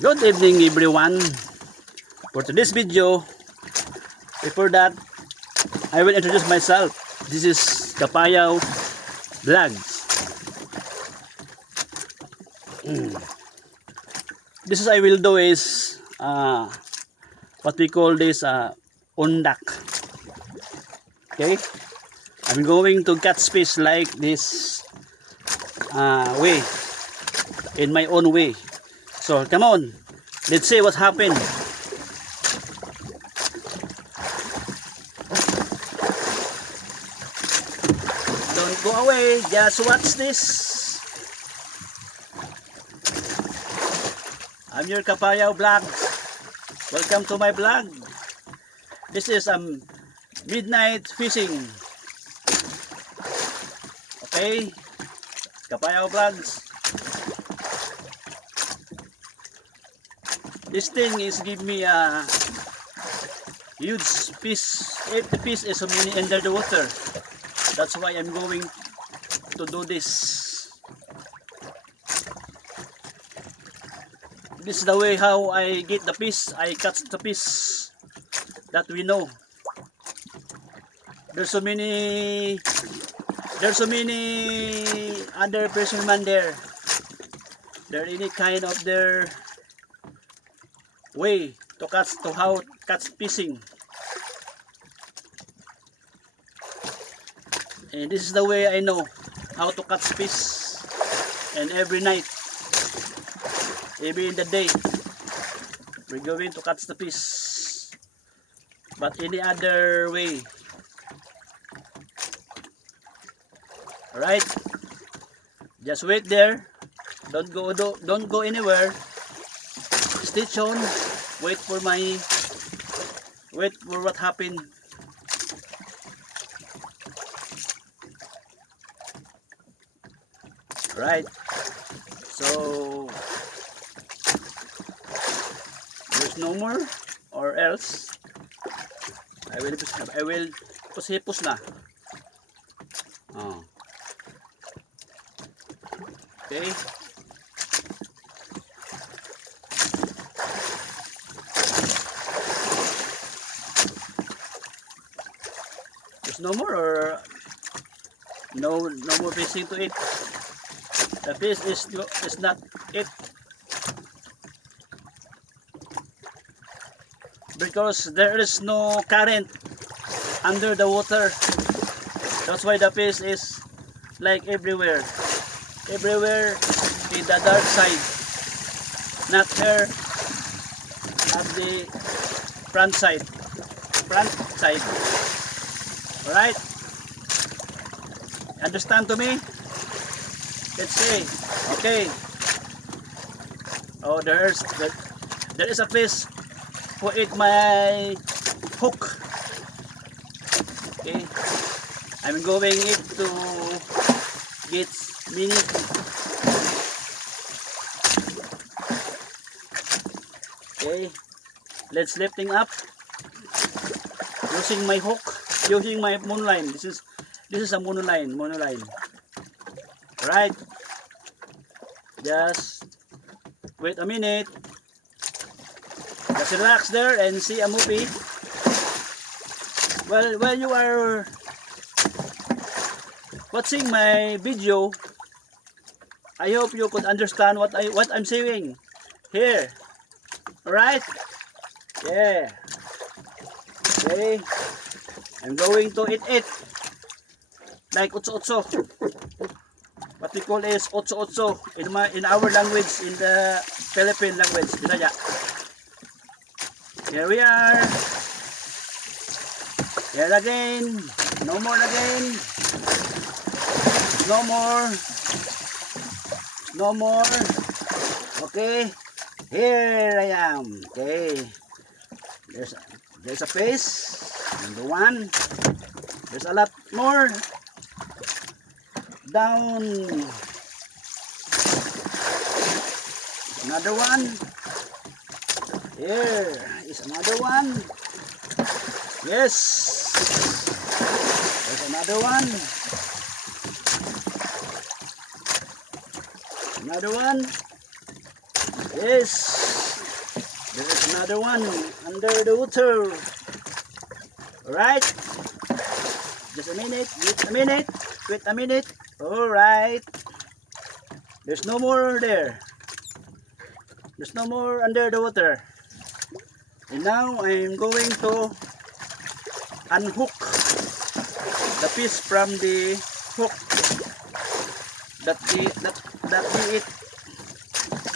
Good evening everyone. For today's video, before that, I will introduce myself. This is Kapayaw Vlogs. This is I will do is what we call this undak. Okay, I'm going to catch fish like this way, in my own way. So come on, let's see what happened. Don't go away, just watch this. I'm your Kapayaw Vlog. Welcome to my vlog. This is midnight fishing. Okay, Kapayaw Vlogs. This thing is give me a huge fish. If the fish is so many under the water, that's why I'm going to do this. This is the way how I get the fish. I catch the fish. That we know. There's so many other fishermen there. There any kind of their way to how catch fishing, and this is the way I know how to catch fish. And every night, even in the day, we're going to catch the fish. But any other way, alright, just wait there, don't go anywhere. Stay tuned. Wait for what happened. Right. So there's no more, or else I will pusipos na. Oh. Okay. No more, or no more fishing to eat. The fish is not it, because there is no current under the water. That's why the fish is like everywhere in the dark side, not here at the front side. Alright, understand to me? Let's see. Okay. Oh, there is a fish who ate my hook. Okay, I'm going it to get mini. Okay, let's lifting up using my hook. Using my moonline. This is a monoline. Right. Just wait a minute. Just relax there and see a movie. Well, when you are watching my video, I hope you could understand what I'm saying here. Alright? Yeah. Okay. I'm going to eat it like otso. What we call is otso in our language, in the Philippine language, Bisaya. Here we are. Here again. No more again. No more. Okay. Here I am. Okay. There's a fish. Number one. There's a lot more down. Another one. Here is another one. Yes. There's another one. Another one. Yes. There's another one under the water. Alright. Just a minute. Wait a minute. Wait a minute. Alright. There's no more there. There's no more under the water. And now I'm going to unhook the fish from the hook that we eat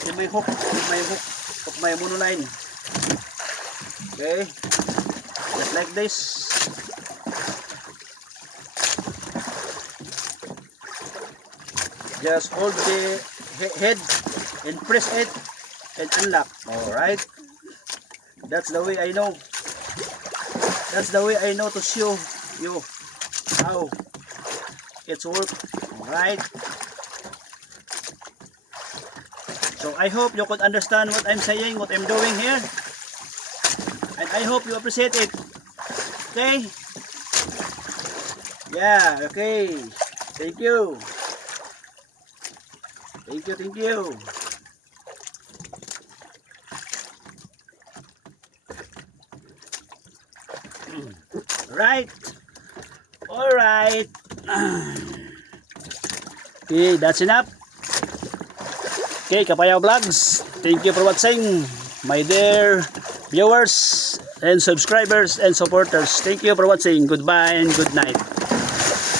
in my hook of my monoline. Okay, just like this. Just hold the head and press it and unlock. All right. That's the way I know. That's the way I know to show you how it's work. Alright. So I hope you could understand what I'm saying, what I'm doing here. And I hope you appreciate it. Okay? Yeah, okay. Thank you. Thank you, thank you. Right. All right. Okay, that's enough. Okay, Kapayaw Vlogs. Thank you for watching, my dear viewers and subscribers and supporters. Thank you for watching. Goodbye and good night.